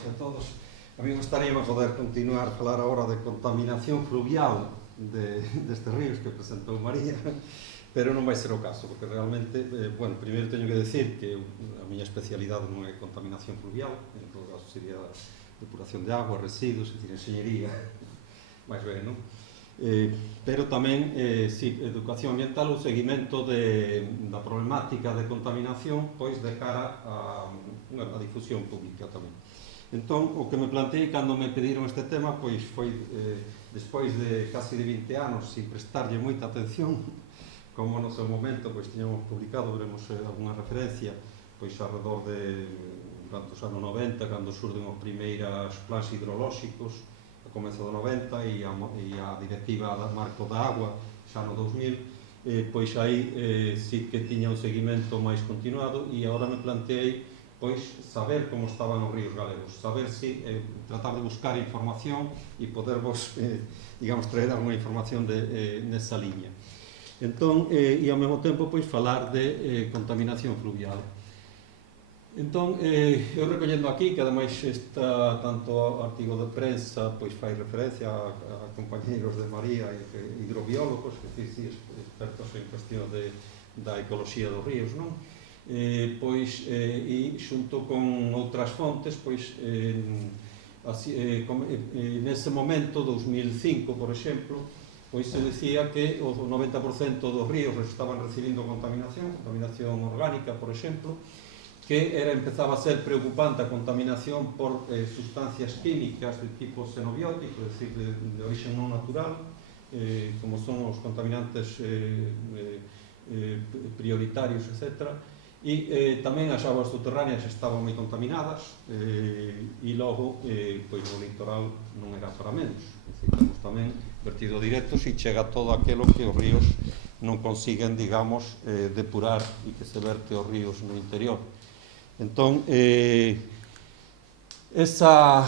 todas e a todos. A mí gustaría poder continuar a falar agora de contaminación fluvial destes ríos que presentou María, pero non vai ser o caso, porque realmente, bueno, primeiro teño que decir que a miña especialidade non é contaminación fluvial, en todo caso sería depuración de agua, residuos, é dicir, enxeñería, máis ben, non? Pero tamén, sí, educación ambiental ou seguimento da problemática de contaminación, pois de cara a difusión pública tamén. Entón, o que me planteei cando me pediron este tema, pois foi, despois de casi de 20 anos, sin prestarlle moita atención, como no seu momento, pois tiñamos publicado, veremos alguna referencia, pois alrededor de durante os anos 90, cando surden os primeiros plans hidrolóxicos, a comezo do 90 e a directiva do marco da agua xa no 2000, pois aí sí que tiña un seguimento máis continuado e agora me planteei pois saber como estaban os ríos galegos, saber si tratar de buscar información e podervos, digamos, traer alguna información nesa liña. Entón, e ao mesmo tempo pois falar de contaminación fluvial. Entón, eu recollendo aquí, que ademais está tanto o artigo de prensa, pois fai referencia a compañeiros de María, hidrobiólogos, que sí, expertos en cuestión da ecoloxía dos ríos, non? Pois, e xunto con outras fontes, pois, nese momento, 2005, por exemplo, pois se decía que o 90% dos ríos estaban recibindo contaminación orgánica, por exemplo, que empezaba a ser preocupante a contaminación por sustancias químicas de tipo xenobiótico, es decir, de origen non natural, como son os contaminantes prioritarios, etc. E tamén as augas subterráneas estaban moi contaminadas e logo, pois no litoral non era para menos. Es decir, temos tamén vertido directos e chega todo aquilo que os ríos non consiguen, digamos, depurar e que se verte os ríos no interior. Entón, esa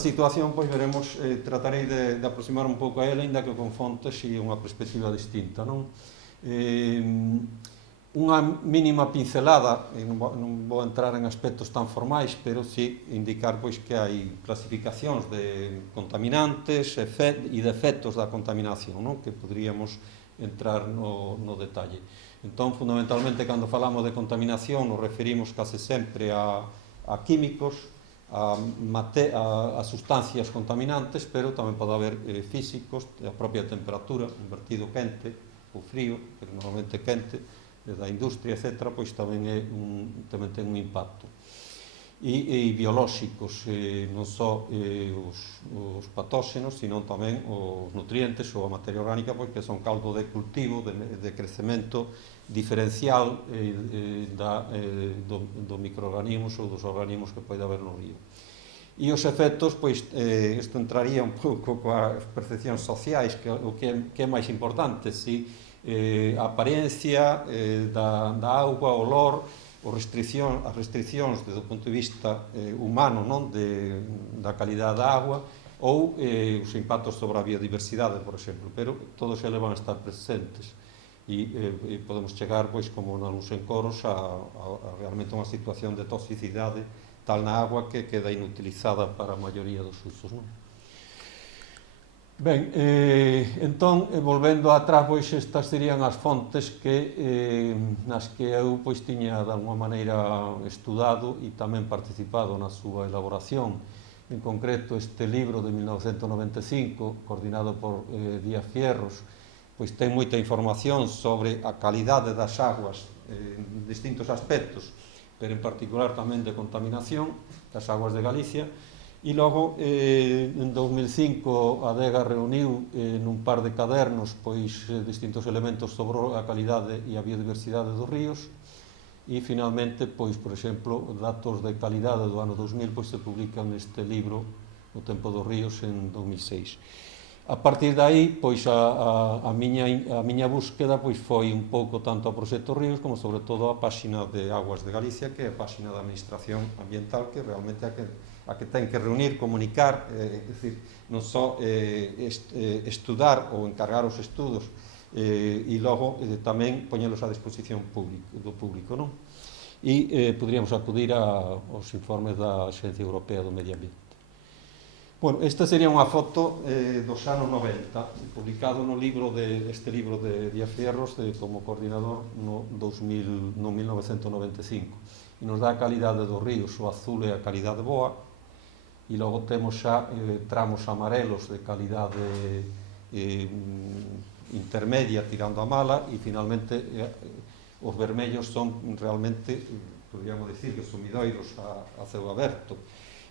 situación, pois veremos, tratarei de aproximar un pouco a ela, ainda que con fontes e unha perspectiva distinta, non? Unha mínima pincelada, non vou entrar en aspectos tan formais, pero sí indicar pois que hai clasificacións de contaminantes e de efectos da contaminación, non? Que poderíamos entrar no detalle. Entón, fundamentalmente, cando falamos de contaminación, nos referimos case sempre a químicos, a sustancias contaminantes, pero tamén pode haber físicos, a propia temperatura, un vertido quente ou frío, pero normalmente quente, da industria, etc., pois tamén ten un impacto. E biolóxicos, non só os patóxenos, sino tamén os nutrientes ou a materia orgánica, pois que son caldo de cultivo, de crecemento diferencial do microorganismos ou dos organismos que pode haber no río. E os efectos, pois, isto entraría un pouco coas percepcións sociais, que o que é máis importante, si a apariencia da auga, o olor, as restriccións desde o punto de vista humano, non, da calidade da agua, ou os impactos sobre a biodiversidade, por exemplo, pero todos eles van a estar presentes e podemos chegar, pois, como nos encoros, a realmente unha situación de toxicidade tal na agua que queda inutilizada para a maioría dos usos, non? Ben, entón, volvendo atrás, pois estas serían as fontes nas que eu pois tiña de alguma maneira estudado e tamén participado na súa elaboración. En concreto, este libro de 1995, coordinado por Díaz Fierros, pois ten moita información sobre a calidade das aguas en distintos aspectos, pero en particular tamén de contaminación das aguas de Galicia. E logo, en 2005, a Adega reuniu nun par de cadernos pois distintos elementos sobre a calidade e a biodiversidade dos ríos e, finalmente, pois, por exemplo, datos de calidade do ano 2000 pois se publican neste libro O tempo dos ríos en 2006. A partir de aí, pois, a miña búsqueda pois foi un pouco tanto ao Proxecto Ríos como, sobre todo, a páxina de Aguas de Galicia, que é a páxina da Administración Ambiental, que realmente é a que ten que reunir, comunicar, é dicir, non só estudar ou encargar os estudos e logo tamén poñelos a disposición do público, non? e poderíamos acudir aos informes da Axencia Europea do Medio Ambiente. Bueno, esta sería unha foto dos anos 90, publicado no este libro de Díaz Fierros como coordinador no 1995. E nos dá a calidade dos ríos, o azul é a calidade boa, e logo temos xa tramos amarelos de calidade intermedia tirando a mala, e finalmente os vermellos son realmente, podríamos dicir, que sumidoiros a ceo aberto.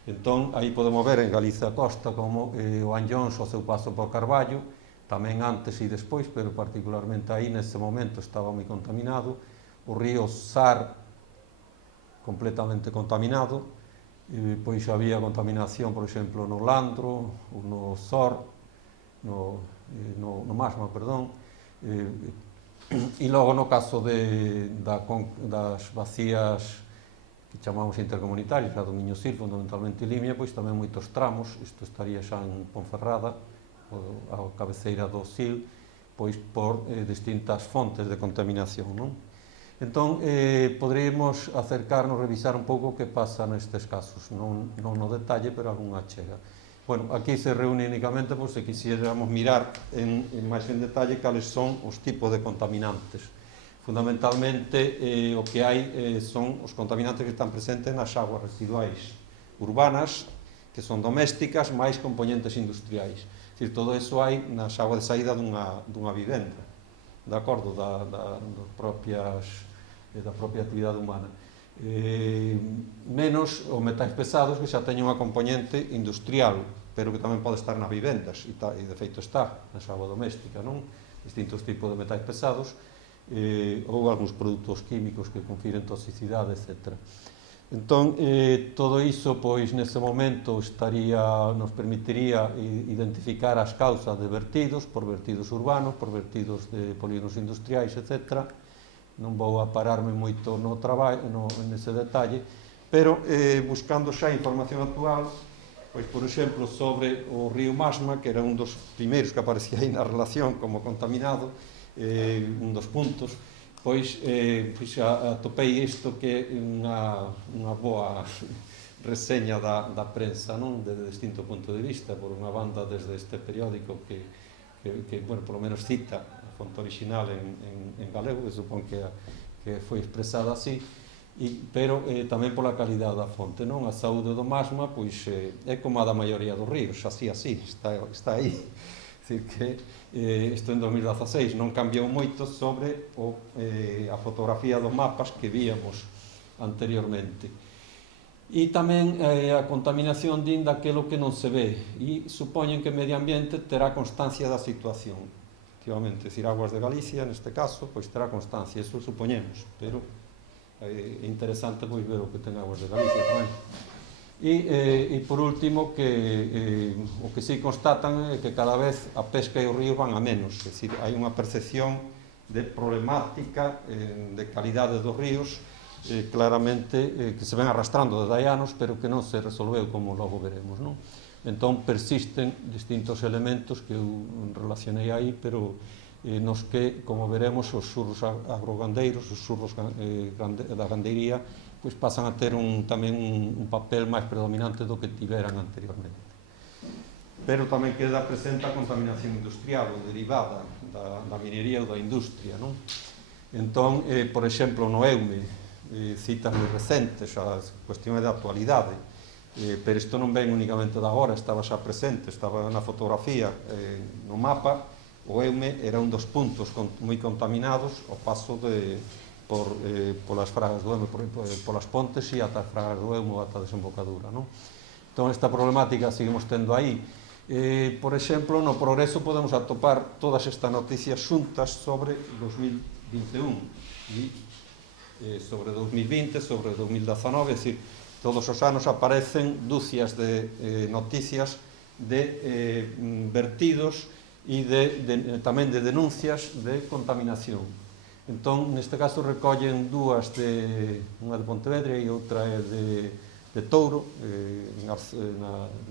Entón, aí podemos ver en Galiza Costa como o Anllóns o seu paso por Carballo, tamén antes e despois, pero particularmente aí nese momento estaba moi contaminado, o río Sar completamente contaminado, pois había contaminación, por exemplo, no Landro, no Sor, no Masma, perdón, e logo no caso das vacías que chamamos intercomunitarios, a do Miño Sil, fundamentalmente Limia, pois tamén moitos tramos, isto estaría xa en Ponferrada, a cabeceira do Sil, pois por distintas fontes de contaminación, non? Entón, poderíamos acercarnos, revisar un pouco o que pasa nestes casos, non no detalle, pero algunha chega. Bueno, aquí se reúne únicamente, pois, se quixéramos mirar en máis en detalle cales son os tipos de contaminantes. Fundamentalmente, o que hai son os contaminantes que están presentes nas aguas residuais urbanas, que son domésticas, máis componentes industriais. É dicir, todo iso hai nas aguas de saída dunha vivenda, de acordo, da propia actividade humana. Menos os metais pesados, que xa teñen unha componente industrial, pero que tamén pode estar nas vivendas, e de feito está nas aguas domésticas, non? Distintos tipos de metais pesados, ou algúns produtos químicos que confiren toxicidade, etc. Entón, todo iso, pois, nese momento nos permitiría identificar as causas de vertidos, por vertidos urbanos, por vertidos de polígonos industriais, etc. Non vou a pararme moito no traballo, nese detalle, pero buscando xa información actual, pois, por exemplo, sobre o río Masma, que era un dos primeiros que aparecía aí na relación como contaminado, un dos puntos, pois atopei isto que é unha boa reseña da prensa, non? Desde distinto punto de vista, por unha banda desde este periódico que bueno, por lo menos cita a fonte original en galego, que supón que foi expresada así, pero tamén pola calidade da fonte, non? A saúde do Masma, pois, é como a da maioría dos ríos, así, está aí. É dicir, que isto en 2016 non cambiou moito sobre a fotografía dos mapas que víamos anteriormente. E tamén a contaminación din daquelo que non se ve, e supoñen que o medio ambiente terá constancia da situación. Efectivamente, é dicir, Aguas de Galicia, neste caso, pois terá constancia, eso supoñemos, pero é interesante pois ver o que ten Aguas de Galicia tamén. E por último, o que sí constatan é que cada vez a pesca e os ríos van a menos, é dicir, hai unha percepción de problemática de calidade dos ríos claramente que se ven arrastrando desde hai anos, pero que non se resolveu, como logo veremos, non? Entón persisten distintos elementos que eu relacionei aí, pero nos que, como veremos, os xurros agrogandeiros, os xurros da gandeiría, pois pasan a ter tamén un papel máis predominante do que tiveran anteriormente. Pero tamén queda presente a contaminación industrial ou derivada da minería ou da industria, non? Entón, por exemplo, no Eume, citas moi recentes, a cuestión é da actualidade, pero isto non ven únicamente de agora, estaba xa presente, estaba na fotografía, no mapa. O Eume era un dos puntos moi contaminados ao paso polas fragas do Eume, polas pontes e ata as fragas do Eume, ata a desembocadura, non? Entón, esta problemática seguimos tendo aí. Por exemplo, no Progreso podemos atopar todas estas noticias xuntas sobre 2021 e sobre 2020, sobre 2019, é dicir, todos os anos aparecen dúcias de noticias de vertidos e tamén de denuncias de contaminación. Entón, neste caso, recollen dúas, unha de Pontevedra e outra é de Touro, na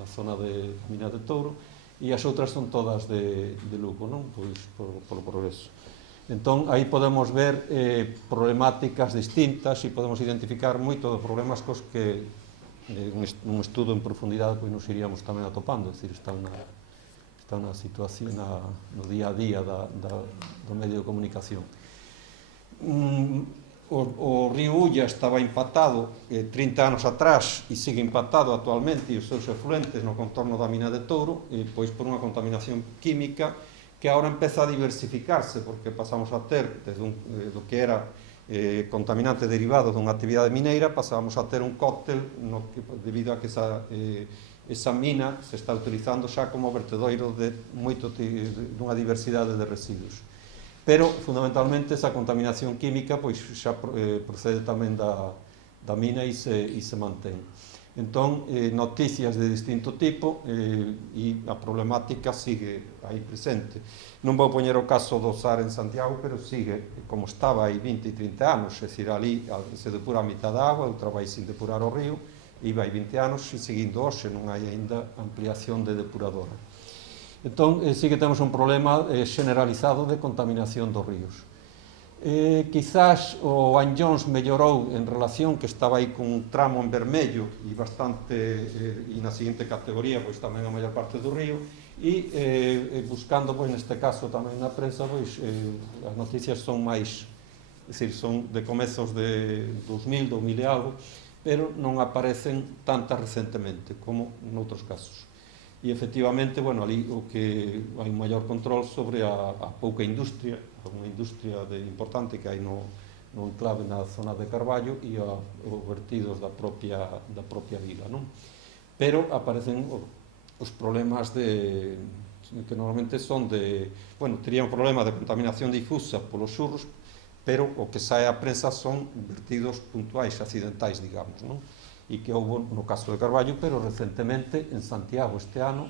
zona de Minas de Touro, e as outras son todas de Lugo, non? Pois, polo Progreso. Entón, aí podemos ver problemáticas distintas e podemos identificar moito de problemas cos que un estudo en profundidade pois nos iríamos tamén atopando, é dicir, está na situación, no día a día do medio de comunicación. O río Ulla estaba impactado 30 anos atrás e sigue impactado actualmente, e os seus efluentes no contorno da mina de Touro, pois por unha contaminación química que agora empeza a diversificarse, porque pasamos a ter, desde do que era contaminante derivado dunha actividade mineira, pasábamos a ter un cóctel debido a que esa mina se está utilizando xa como vertedoiro de dunha diversidade de residuos. Pero, fundamentalmente, esa contaminación química pois xa procede tamén da mina e se mantén. Entón, noticias de distinto tipo e a problemática sigue aí presente. Non vou poñer o caso do SAR en Santiago, pero sigue como estaba aí 20 e 30 anos, é dicir, ali se depura a mitad da agua, outra vai sin depurar o río, e vai 20 anos e seguindo hoxe, non hai aínda ampliación de depuradora. Entón, sí que temos un problema generalizado de contaminación dos ríos. Quizás o Anllóns mellorou en relación que estaba aí con un tramo en vermello e na seguinte categoría pois tamén a maior parte do río e buscando pois neste caso tamén na prensa pois as noticias son máis, é dicir, son de comezos de 2000 e algo, pero non aparecen tantas recentemente como noutros casos. E efectivamente, bueno, ali o que hai un maior control sobre a pouca industria, unha industria importante que hai no enclave na zona de Carballo e os vertidos da propia vila, non? Pero aparecen os problemas que normalmente son tería un problema de contaminación difusa polos xurros, pero o que sae á prensa son vertidos puntuais, accidentais, digamos, non? E que houve no caso de Carballo, pero recentemente en Santiago este ano,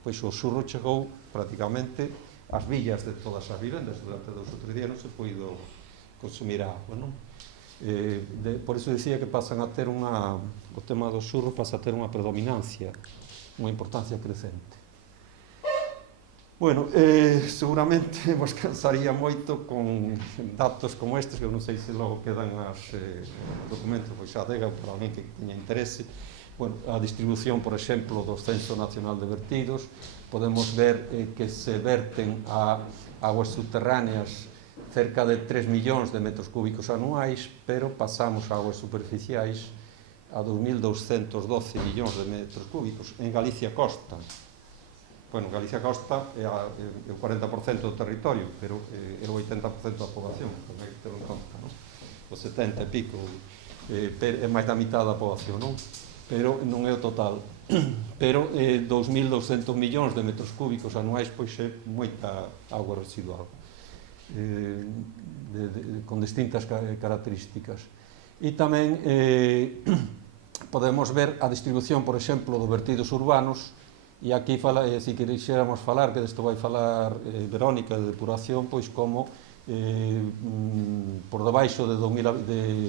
pois o xurro chegou prácticamente ás villas de todas as vivendas, durante 2 ou 3 días non se poido consumir a agua, non? Por iso dicía que pasan a ter o tema do xurro pasa a ter unha predominancia, unha importancia crecente. Bueno, seguramente vos cansaría moito con datos como estes, que eu non sei se logo quedan os documentos, pois xa dega para alguén que teña interese. Bueno, a distribución, por exemplo, do Censo Nacional de Vertidos, podemos ver que se verten a aguas subterráneas cerca de 3 millóns de metros cúbicos anuais, pero pasamos a aguas superficiais a 2.212 millóns de metros cúbicos. En Galicia Costa, bueno, Galicia Costa é o 40% do territorio, pero é o 80% da poboación, tamén que ter en conta, non? O 70 e pico, é máis da mitad da poboación, non? Pero non é o total. Pero 2.200 millóns de metros cúbicos anuais, pois é moita auga residual, con distintas características. E tamén podemos ver a distribución, por exemplo, dos vertidos urbanos. E aquí, se quixéramos falar, que desto vai falar Verónica, de depuración, pois como por debaixo de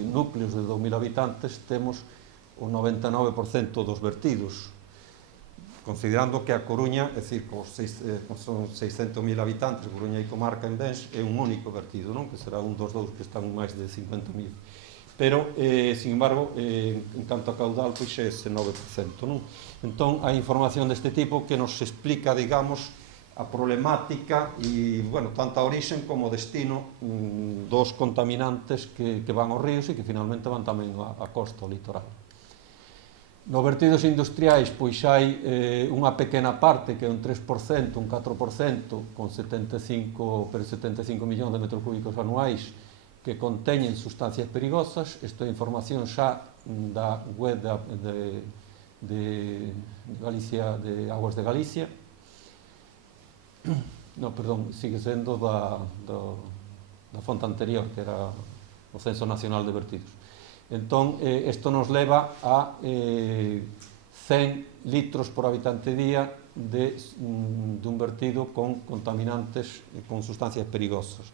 núcleos de 2.000 habitantes temos o 99% dos vertidos, considerando que a Coruña, é dicir, son 600.000 habitantes, Coruña e comarca en Bens, é un único vertido, non? Que será un dos dous que están máis de 50.000. Pero, sin embargo, en canto a caudal, pois é ese 9%, non? Entón, hai información deste tipo que nos explica, digamos, a problemática e, bueno, tanto a orixen como o destino dos contaminantes que van aos ríos e que finalmente van tamén á costa, ao litoral. Nos vertidos industriais, pois hai unha pequena parte, que é un 3%, un 4%, con 75 millóns de metros cúbicos anuais, que conteñen sustancias perigosas. Isto é información xa da web de Galicia, de Aguas de Galicia. No, perdón, sigue sendo da fonte anterior, que era o Censo Nacional de Vertidos. Entón, isto nos leva a 100 litros por habitante día dun vertido con contaminantes, con sustancias perigosas.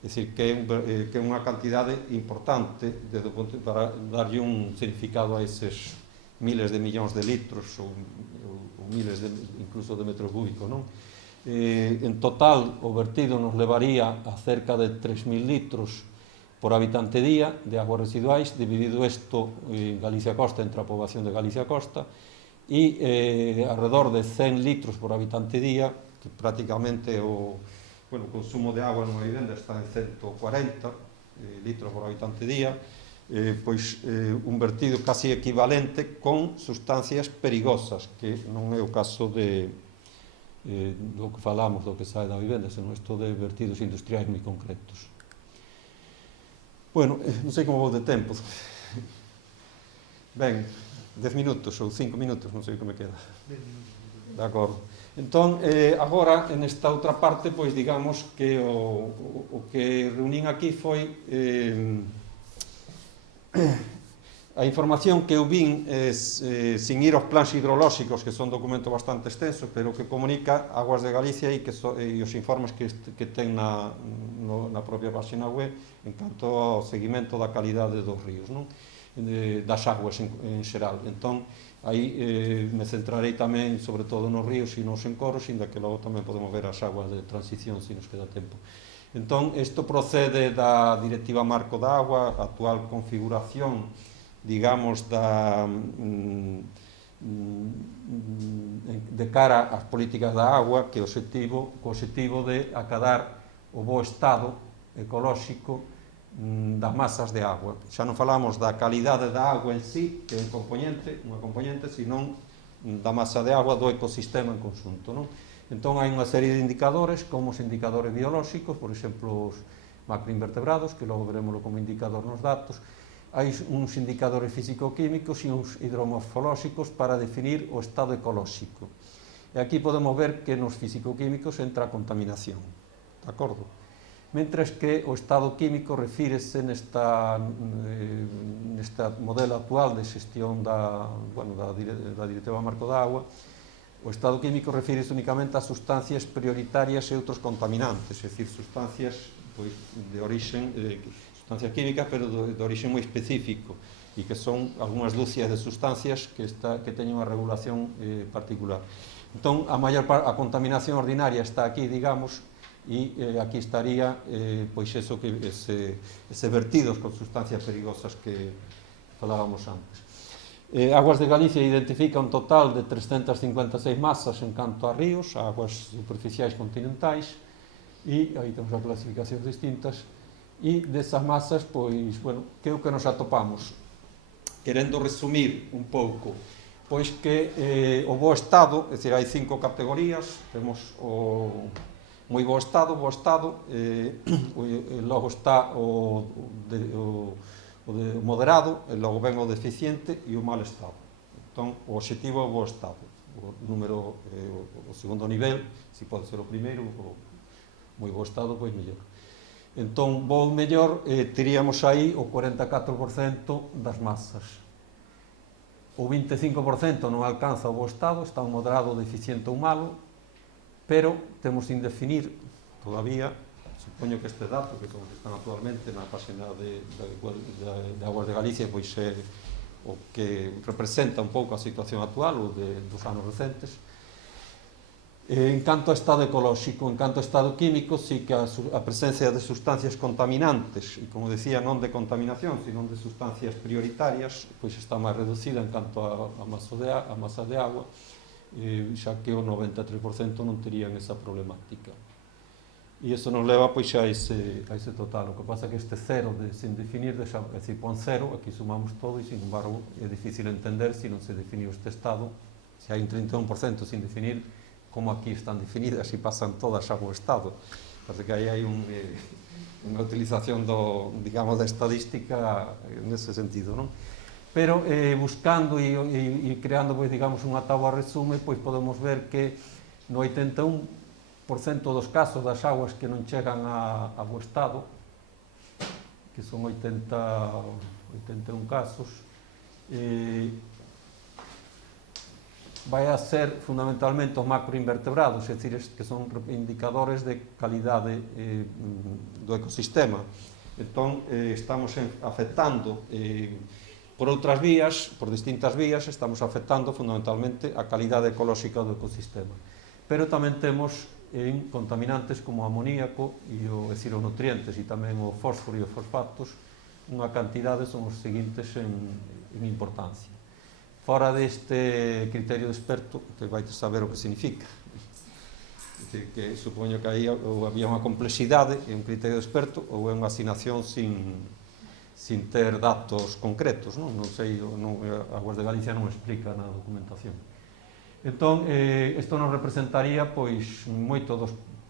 É dicir, que é unha cantidade importante para darlle un significado a eses miles de millóns de litros ou miles incluso de metros cúbicos, non? En total, o vertido nos levaría a cerca de 3.000 litros por habitante día de aguas residuais, dividido isto en Galicia Costa entre a poboación de Galicia Costa, e alrededor de 100 litros por habitante día, que prácticamente o consumo de agua nunha vivenda está en 140 litros por habitante día, pois un vertido casi equivalente con sustancias perigosas, que non é o caso do que falamos, do que sae da vivenda, senón isto de vertidos industriais moi concretos. Bueno, non sei como vou de tempo. Ben, 10 minutos ou 5 minutos, non sei o que me queda. De acordo. Entón, agora, nesta outra parte, pois digamos que o que reunín aquí foi a información que eu vin sin ir aos plans hidrolóxicos, que son documentos bastante extensos, pero que comunica Aguas de Galicia e os informes que ten na propia página web en canto ao seguimento da calidade dos ríos, non? Das aguas en xeral. Entón, aí me centrarei tamén sobre todo nos ríos e nos encoros, inda que logo tamén podemos ver as aguas de transición se nos queda tempo. Entón, isto procede da Directiva Marco da Agua, a actual configuración, digamos, de cara ás políticas da agua, que o obxectivo de acadar o bo estado ecolóxico das masas de agua. Xa non falamos da calidade da agua en sí, que é unha componente, senón da masa de agua do ecosistema en conxunto, non? Entón, hai unha serie de indicadores, como os indicadores biolóxicos, por exemplo, os macroinvertebrados, que logo veremos como indicador nos datos. Hai uns indicadores físico-químicos e uns hidromorfolóxicos para definir o estado ecolóxico. E aquí podemos ver que nos físico-químicos entra a contaminación, de acordo? Mentres que o estado químico refírese nesta modelo actual de xestión da Directiva Marco da Agua, o estado químico refírese únicamente a sustancias prioritarias e outros contaminantes, é dicir, sustancias de origen, sustancias químicas, pero de origen moi específico, e que son algunhas dúcias de sustancias que teñen unha regulación particular. Entón, a contaminación ordinaria está aquí, digamos, e aquí estaría ese vertidos con sustancias perigosas que falábamos antes. Aguas de Galicia identifica un total de 356 masas en canto a ríos, aguas superficiais continentais, e aí temos as clasificacións distintas, e desas masas, pois, que é o que nos atopamos? Querendo resumir un pouco, pois que o bo estado, é dicir, hai 5 categorías, temos o moi bo estado, logo está o moderado, e logo ven o deficiente e o mal estado. Entón, o obxectivo é o bo estado. O segundo nivel, se pode ser o primeiro, o moi bo estado, pois mellor. Entón, bo ou mellor, teríamos aí o 44% das masas. O 25% non alcanza o bo estado, está un moderado, deficiente ou malo, pero temos sin definir todavía. Supoño que este dato, que son os que están actualmente na página de Aguas de Galicia, pois é o que representa un pouco a situación actual ou dos anos recentes. En canto a estado ecolóxico, en canto a estado químico, sí que a presencia de sustancias contaminantes, e como decía, non de contaminación, sino de sustancias prioritarias, pois está máis reducida en canto a masa de agua, xa que o 93% non terían esa problemática. E iso nos leva pois a ese total. O que pasa é que este cero sin definir, é dicir, pon cero, aquí sumamos todo, e sin embargo é difícil entender se non se definiu este estado, se hai un 31% sin definir, como aquí están definidas e pasan todas a bo estado. Parece que aí hai unha utilización digamos, da estadística nese sentido, non? Pero buscando e creando, pois, digamos, unha táboa resume, pois podemos ver que no 81% dos casos das aguas que non chegan a bo estado, que son 81 casos, vai a ser fundamentalmente os macroinvertebrados, é dicir, que son indicadores de calidade do ecosistema. Entón, estamos afectando por outras vías, por distintas vías, estamos afectando fundamentalmente a calidade ecolóxica do ecosistema. Pero tamén temos en contaminantes como o amoníaco e o ecironutrientes e tamén o fósforo e os fosfatos, unha cantidade son os seguintes en importancia. Fora deste criterio de experto, que vai saber o que significa. Que supoño que aí ou había unha complexidade, é un criterio de experto, ou é unha asignación sin ter datos concretos, non sei, Aguas de Galicia non explica na documentación. Entón, isto nos representaría pois moito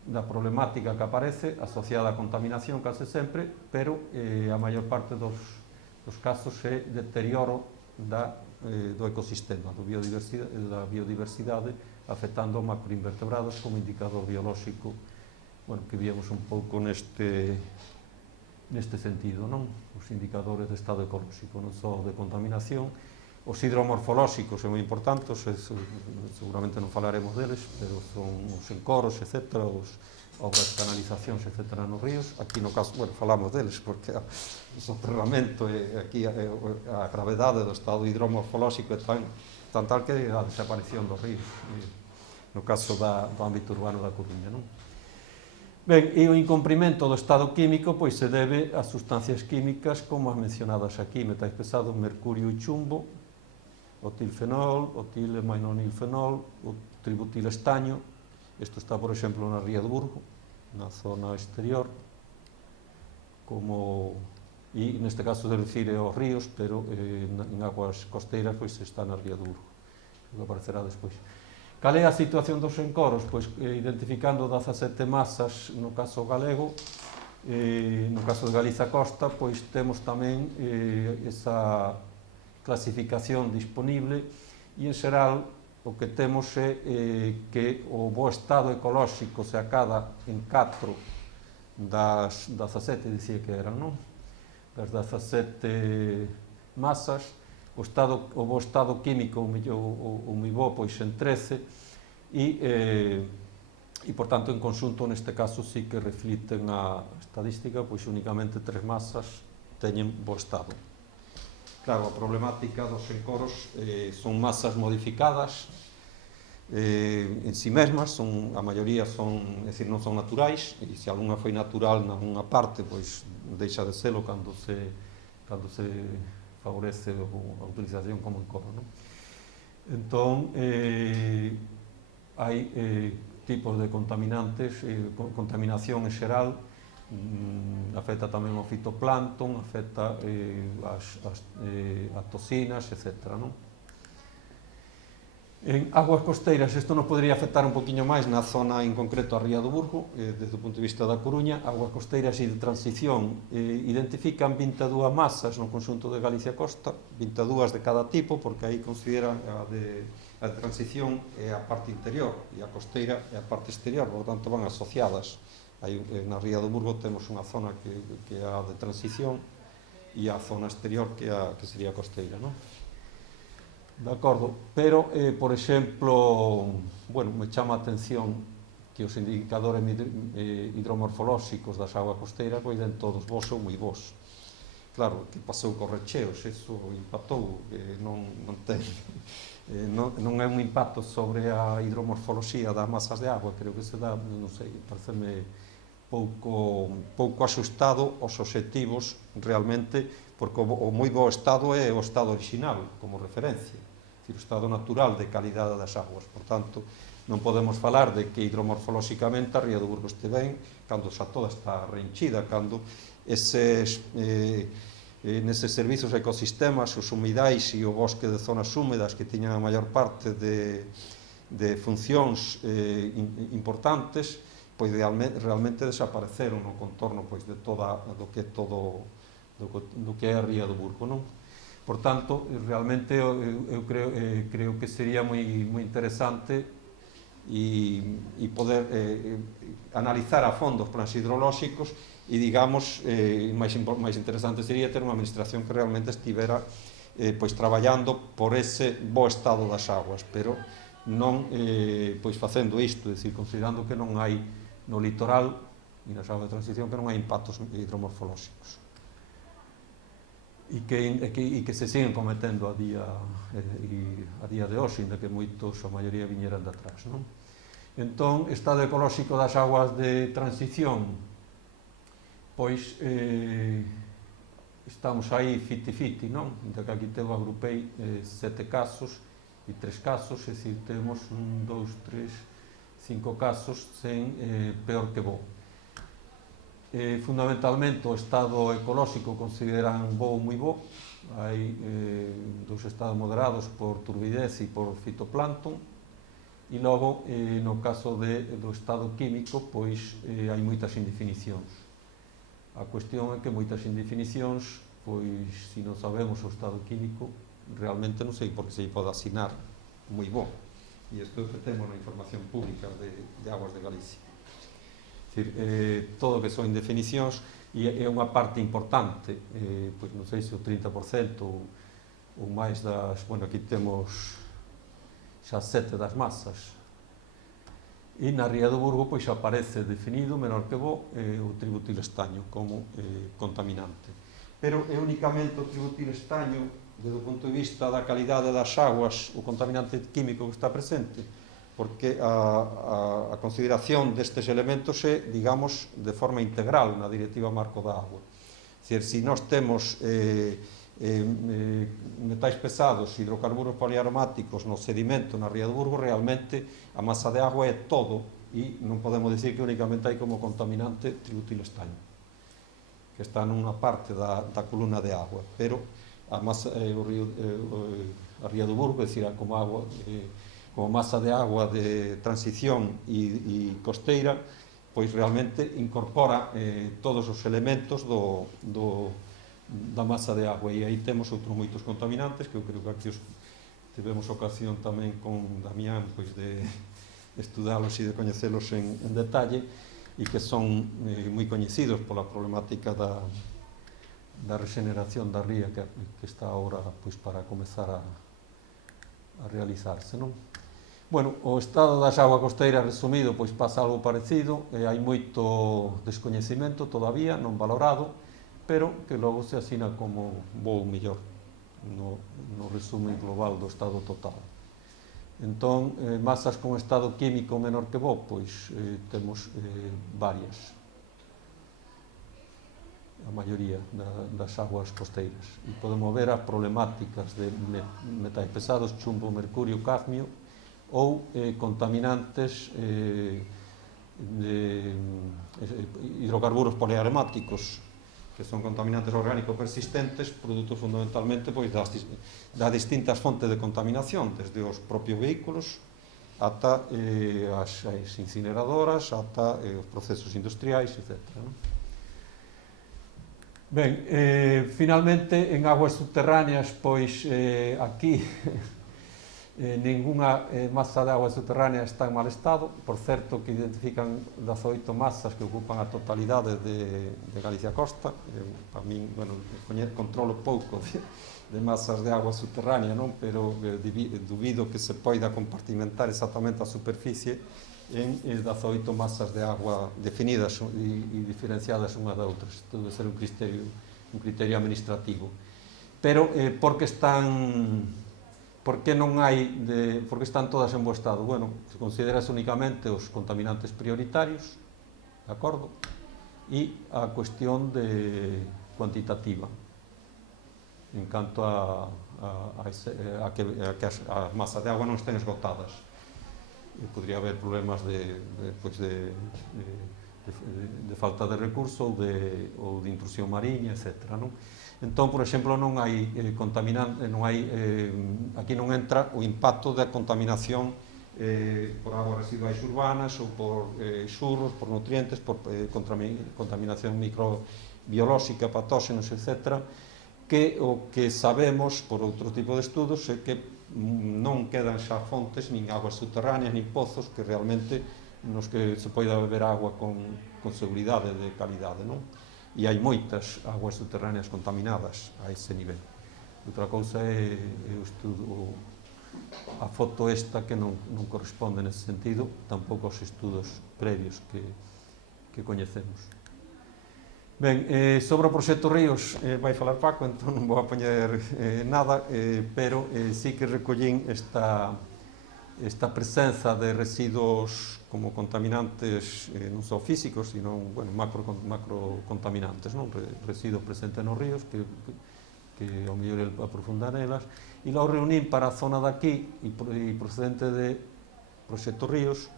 da problemática que aparece asociada á contaminación case sempre, pero a maior parte dos casos é deterioro do ecosistema, da biodiversidade, afectando macroinvertebrados como indicador biolóxico, que víamos un pouco neste sentido, non? Os indicadores de estado ecolóxico, non só de contaminación. Os hidromorfolóxicos son moi importantes, seguramente non falaremos deles, pero son os encoros, etc., obras de canalizacións, etc., nos ríos. Aquí no caso, falamos deles, porque o soterramento e aquí a gravedade do estado hidromorfolóxico é tan tal que a desaparición dos ríos, no caso do ámbito urbano da Coruña, non? Ben, e o incumprimento do estado químico pois se debe a sustancias químicas como as mencionadas aquí, metais pesados, mercurio e chumbo, o tilfenol, o tilmainonilfenol, o tributilestaño. Isto está, por exemplo, na Ría do Burgo, na zona exterior, e neste caso se refire aos ríos, pero en aguas costeiras pois está na Ría do Burgo, que aparecerá despois. Cal é a situación dos encoros? Pois identificando 17 masas no caso galego, no caso de Galiza Costa, pois temos tamén esa clasificación disponible e, en xeral, o que temos é que o bo estado ecolóxico se acada en 4 das 17, dicía que eran, non? Das 17 masas, o bo estado químico, o moi bo, pois en 13, e, por tanto, en conxunto, neste caso, sí que refliten a estadística, pois únicamente 3 masas teñen bo estado. Claro, a problemática dos encoros son masas modificadas en si mesmas, a maioría non son naturais, e se algunha foi natural nalgúna parte, pois deixa de selo cando se favorece a utilización como encoro, non? Entón, hai tipos de contaminantes, contaminación en xeral, afecta tamén o fitoplancton, afecta as toxinas, etc., non? En aguas costeiras, isto nos podría afectar un poquinho máis na zona, en concreto, a Ría do Burgo, desde o punto de vista da Coruña. Aguas costeiras e de transición identifican 22 masas no conxunto de Galicia Costa, 22 de cada tipo, porque aí consideran a de transición é a parte interior e a costeira é a parte exterior, por tanto van asociadas. Na Ría do Burgo temos unha zona que é a de transición e a zona exterior que sería a costeira, non? De acordo, pero, por exemplo, me chama a atención que os indicadores hidromorfolóxicos das aguas costeiras den todos bons ou moi bons. Claro, que pasou cos recheos, eso impactou, non é un impacto sobre a hidromorfoloxía das masas de agua, creo que se dá, non sei, pareceme pouco axustado aos obxectivos realmente, porque o moi bo estado é o estado original como referencia, o estado natural de calidade das aguas. Por tanto, non podemos falar de que hidromorfolóxicamente a Ría do Burgo este ben cando xa toda está reenchida, cando neses servizos ecosistemas, os humidais e o bosque de zonas húmedas que tiñan a maior parte de funcións importantes, pois realmente desapareceron no contorno do que é a Ría do Burgo, non? Por tanto, realmente eu creo que sería moi interesante e poder analizar a fondo os plans hidrolóxicos e, digamos, máis interesante sería ter unha administración que realmente estivera traballando por ese bo estado das aguas, pero non facendo isto, é dicir, considerando que non hai no litoral e nas aguas de transición que non hai impactos hidromorfolóxicos e que se siguen cometendo a día de hoxe, inda que moitos, a maioría, viñeran de atrás, non? Entón, estado ecolóxico das aguas de transición, pois estamos aí 50-50, non? Ainda que aquí agrupei 7 casos e 3 casos, é dicir, temos 1, 2, 3, 5 casos sen peor que bo. Fundamentalmente o estado ecolóxico consideran bo ou moi bo, hai dos estados moderados por turbidez e por fitoplancton, e logo, no caso do estado químico, pois hai moitas indefinicións. A cuestión é que moitas indefinicións, pois, se non sabemos o estado químico, realmente non sei por que se pode asinar moi bo. E isto que temos na información pública de Aguas de Galicia. É dicir, todo o que son indefinicións, e é unha parte importante, pois non sei se o 30% ou máis das, bueno, aquí temos xa 7 das masas, e na Ría do Burgo pois aparece definido menor que bo o tributil estaño como contaminante, pero é únicamente o tributil estaño desde o punto de vista da calidade das aguas o contaminante químico que está presente, porque a consideración destes elementos é, digamos, de forma integral na Directiva Marco da Agua. É dicir, se nós temos metais pesados, hidrocarburos poliaromáticos no sedimento na Ría do Burgo, realmente a masa de agua é todo, e non podemos dicir que únicamente hai como contaminante tributil estaño, que está nunha parte da columna de agua, pero a Ría do Burgo, é dicir, como masa de agua de transición e costeira, pois realmente incorpora todos os elementos da masa de agua, e aí temos outros moitos contaminantes que eu creo que aquí tivemos ocasión tamén con Damián pois de estudalos e de coñecelos en detalle, e que son moi coñecidos pola problemática da regeneración da ría que está agora pois para comezar a realizarse, non? Bueno, o estado das aguas costeiras resumido pois pasa algo parecido, hai moito descoñecemento todavía non valorado, pero que logo se asina como bo ou mellor no resumen global do estado total. Entón, masas con estado químico menor que bo, pois temos varias, a maioría das aguas costeiras, e podemos ver as problemáticas de metais pesados, chumbo, mercurio, cadmio, ou contaminantes de hidrocarburos poliaromáticos, que son contaminantes orgánicos persistentes, produto fundamentalmente pois, das distintas fontes de contaminación, desde os propios vehículos ata as incineradoras, ata os procesos industriais, etc. Ben, finalmente, en aguas subterráneas, pois aquí ninguna masa de agua subterránea está en mal estado. Por certo, que identifican 18 masas que ocupan a totalidade de Galicia Costa. Para min, bueno, controlo pouco de masas de agua subterránea, non? Pero dubido que se poida compartimentar exactamente a superficie en 18 masas de agua definidas e diferenciadas unhas da outras. Isto debe ser un criterio administrativo. Pero, por que están... Por que están todas en bo estado? Bueno, se consideras únicamente os contaminantes prioritarios, de acordo? E a cuestión cuantitativa, en canto a que as masas de agua non estén esgotadas. Podría haber problemas de falta de recurso ou de intrusión mariña, etc. Entón, por exemplo, non hai contaminante, aquí non entra o impacto da contaminación por aguas residuais urbanas ou por xurros, por nutrientes, por contaminación microbiolóxica, patóxenos, etc., que o que sabemos por outro tipo de estudos é que non quedan xa fontes, nin aguas subterráneas, nin pozos que realmente nos que se poida beber agua con seguridade de calidade, non? E hai moitas aguas subterráneas contaminadas a ese nivel. Outra cousa é o estudo, a foto esta que non corresponde nese sentido, tampouco aos estudos previos que coñecemos. Ben, sobre o proxecto Ríos vai falar Paco, entón non vou a poñer nada, pero sí que recollín esta esta presenza de residuos como contaminantes non só físicos, sino macro contaminantes, non? Residuos presentes nos ríos que ao mellor el aprofunda nelas, e logo reunín para a zona daqui e procedente de Proxecto Ríos,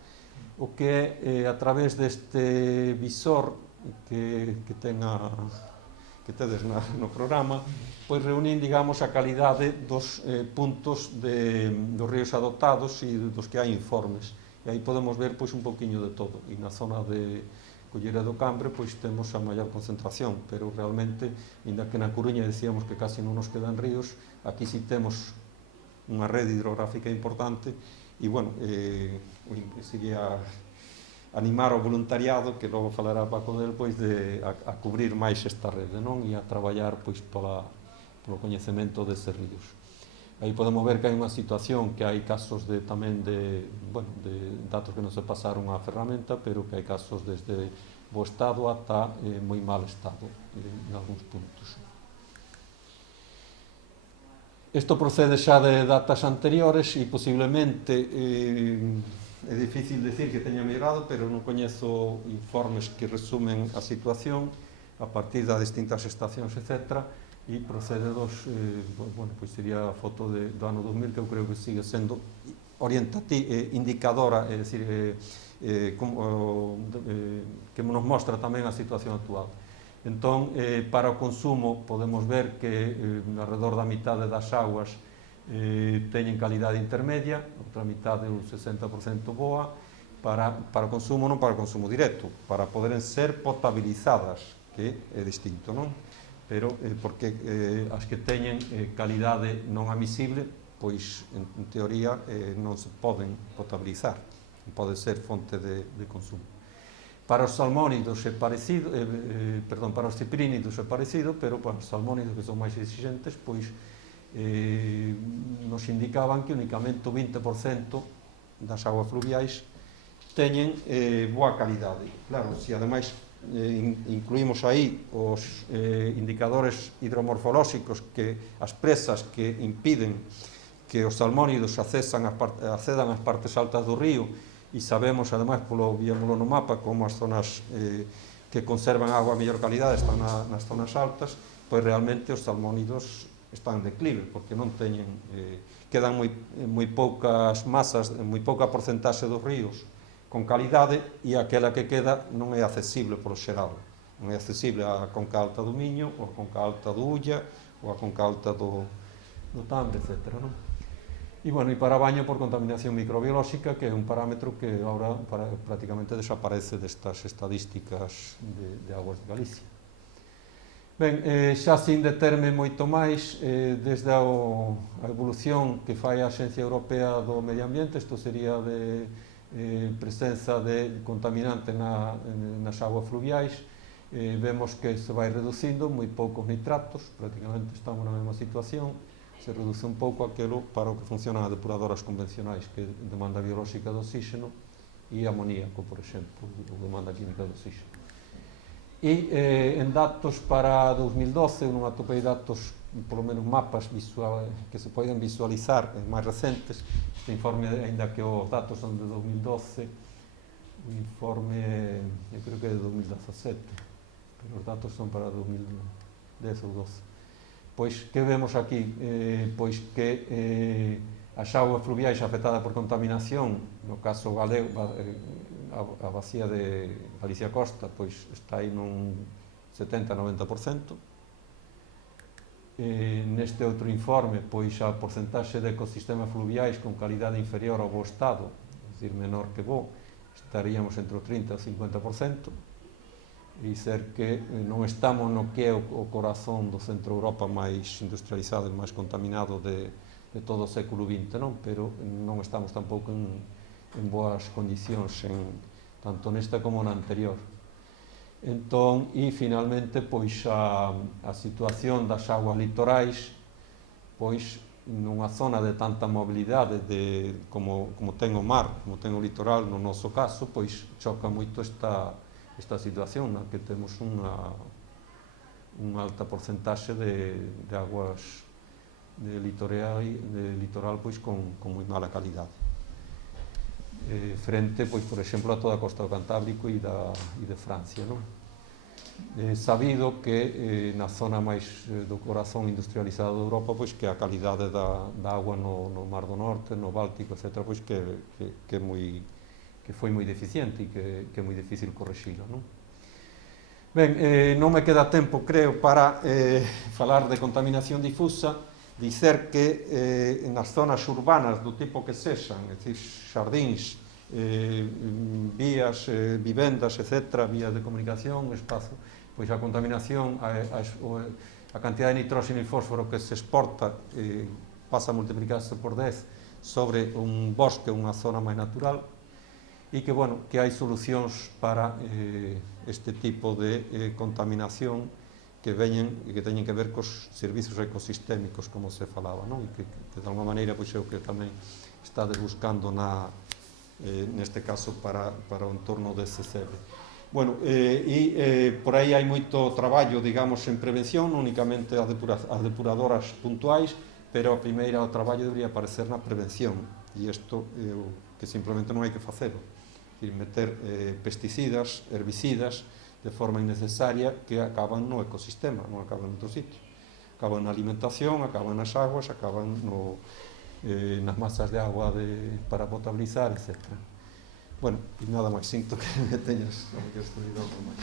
o que é a través deste visor que tedes no programa, pois reunín, digamos, a calidade dos puntos dos ríos adoptados e dos que hai informes. E aí podemos ver pois un pouquiño de todo. E na zona de Collera do Cambre pois temos a maior concentración, pero realmente, ainda que na Coruña decíamos que casi non nos quedan ríos, aquí si temos unha rede hidrográfica importante e, bueno, sería animar ao voluntariado, que logo falará Paco del, pois a cubrir máis esta rede, non? E a traballar pois polo coñecemento destes ríos. Aí podemos ver que hai unha situación, que hai casos tamén de datos que non se pasaron á ferramenta, pero que hai casos desde bo estado ata moi mal estado en algúns puntos. Isto procede xa de datas anteriores e posiblemente é difícil decir que teña mellorado, pero non coñezo informes que resumen a situación a partir das distintas estacións, etc., e procede dos, pois sería a foto do ano 2000, que eu creo que sigue sendo indicadora, é dicir, que nos mostra tamén a situación actual. Entón, para o consumo, podemos ver que alrededor da mitade das augas teñen calidade intermedia, outra mitade, un 60% boa, para o consumo, non para o consumo directo, para poder ser potabilizadas, que é distinto, non? Pero porque as que teñen calidade non admisible, pois en teoría non se poden potabilizar, non pode ser fonte de consumo. Para os salmónidos é parecido, para os ciprínidos é parecido, pero para os salmónidos que son máis exigentes, pois nos indicaban que únicamente o 20% das augas fluviais teñen boa calidade. Claro, se ademais incluímos aí os indicadores hidromorfolóxicos, que as presas que impiden que os salmónidos accedan ás partes altas do río, e sabemos, ademais, víamoslo no mapa, como as zonas que conservan agua a mellor calidade están nas zonas altas, pois realmente os salmónidos están en declive, porque non teñen, quedan moi poucas masas, moi pouca porcentaxe dos ríos con calidade, e aquela que queda non é accesible polo xeral, non é accesible a conca alta do Miño, ou a conca alta do Ulla, ou a conca alta do Tambre, etc. E, bueno, e para baño por contaminación microbiolóxica, que é un parámetro que agora prácticamente desaparece destas estadísticas de aguas de Galicia. Ben, xa sin determe moito máis, desde a evolución que fai a Axencia Europea do Medio Ambiente, isto sería de presenza de contaminante nas augas fluviais, vemos que se vai reducindo, moi poucos nitratos, prácticamente estamos na mesma situación, se reduce un pouco aquilo para o que funcionan as depuradoras convencionais, que demanda biolóxica de oxígeno, e amoníaco, por exemplo, ou demanda química de oxígeno. E en datos para 2012, eu non atopei datos, polo menos mapas que se poden visualizar máis recentes. Este informe, ainda que os datos son de 2012, o informe, eu creo que é de 2017, pero os datos son para 2010 ou 12. Pois, que vemos aquí? Pois que as augas fluviais afectadas por contaminación, no caso galego, a vacía de Galicia Costa, pois está aí nun 70-90%. Neste outro informe, pois a porcentaxe de ecosistemas fluviais con calidade inferior ao bo estado, é dicir, menor que bo, estaríamos entre o 30 e o 50%, e ser que non estamos no que é o corazón do centro Europa máis industrializado e máis contaminado de todo o século XX, non? Pero non estamos tampouco en boas condicións, tanto nesta como na anterior. Entón, e finalmente, pois a situación das augas litorais, pois nunha zona de tanta mobilidade como ten o mar, como ten o litoral, no noso caso, pois choca moito esta situación, na que temos unha alta porcentaxe de aguas de litoral pois con moi mala calidade. frente, pois, por exemplo, a toda a costa do Cantábrico e de Francia, non? Sabido que na zona máis do corazón industrializado de Europa, pois, que a calidade da agua no Mar do Norte, no Báltico, etc., pois, que foi moi deficiente e que é moi difícil correxilo, non? Ben, non me queda tempo, creo, para falar de contaminación difusa, dicer que nas zonas urbanas do tipo que sexan, é dicir, xardíns, vías, vivendas, etc., vías de comunicación, espazo, pois a contaminación, a cantidad de nitróxeno e fósforo que se exporta pasa a multiplicarse por 10 sobre un bosque, unha zona máis natural, e que, bueno, que hai solucións para este tipo de contaminación que veñen e que teñen que ver cos servizos ecosistémicos, como se falaba, non? E que de alguma maneira, pois, é o que tamén estades buscando neste caso para o entorno de CCB. Bueno, por aí hai moito traballo, digamos, en prevención, non únicamente as depuradoras puntuais, pero a primeira o traballo debería aparecer na prevención, e isto é o que simplemente non hai que facelo, meter pesticidas, herbicidas, de forma innecesaria, que acaban no ecosistema, non acaban en outro sitio. Acaban na alimentación, acaban nas aguas, acaban nas masas de agua para potabilizar, etc. Bueno, e nada máis, sinto que me teñas estudiado algo máis.